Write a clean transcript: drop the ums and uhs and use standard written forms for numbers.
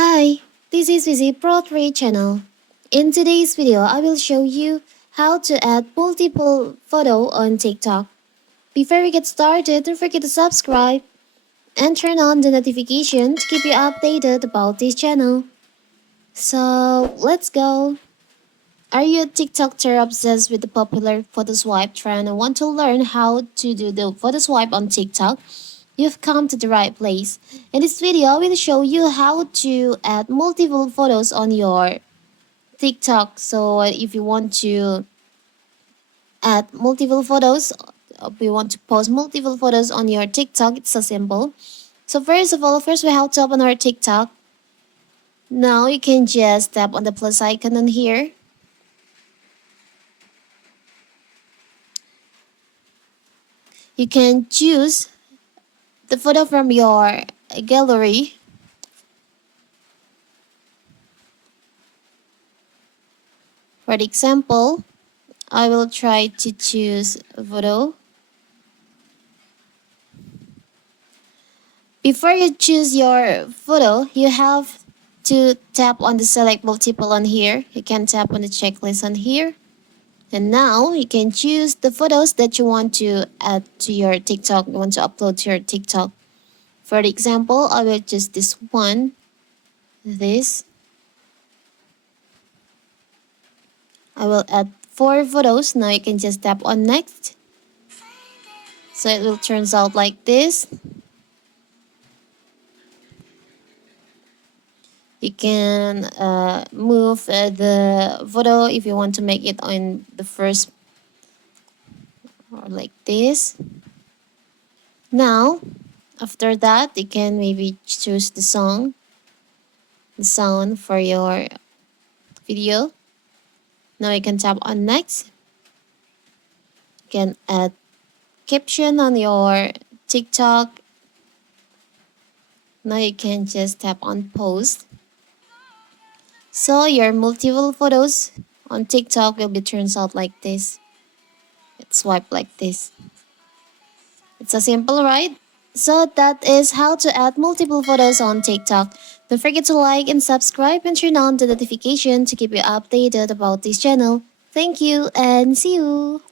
Hi, this is Vizi Pro 3 channel. In today's video, I will show you how to add multiple photo on TikTok. Before we get started, don't forget to subscribe and turn on the notification to keep you updated about this channel. So, let's go. Are you a TikToker obsessed with the popular photo swipe trend and want to learn how to do the photo swipe on TikTok? You've come to the right place. In this video, I will show you how to add multiple photos on your TikTok. So if you want to add multiple photos, if you want to post multiple photos on your TikTok, it's so simple. So first of all, first we have to open our TikTok. Now you can just tap on the plus icon on here. You can choose the photo from your gallery. For example, I will try to choose a photo. Before you choose your photo, you have to tap on the select multiple on here. You can tap on the checklist on here. And now you can choose the photos that you want to add to your TikTok, you want to upload to your TikTok. For example, I will choose this one, this. I will add 4 photos. Now you can just tap on next. So it will turns out like this. You can move the photo if you want to make it on the first or like this. Now, after that, you can maybe choose the sound for your video. Now you can tap on next. You can add caption on your TikTok. Now you can just tap on post. So your multiple photos on TikTok will be turns out like this. It's swipe like this. It's so simple, right? So that is how to add multiple photos on TikTok. Don't forget to like and subscribe and turn on the notification to keep you updated about this channel. Thank you and see you!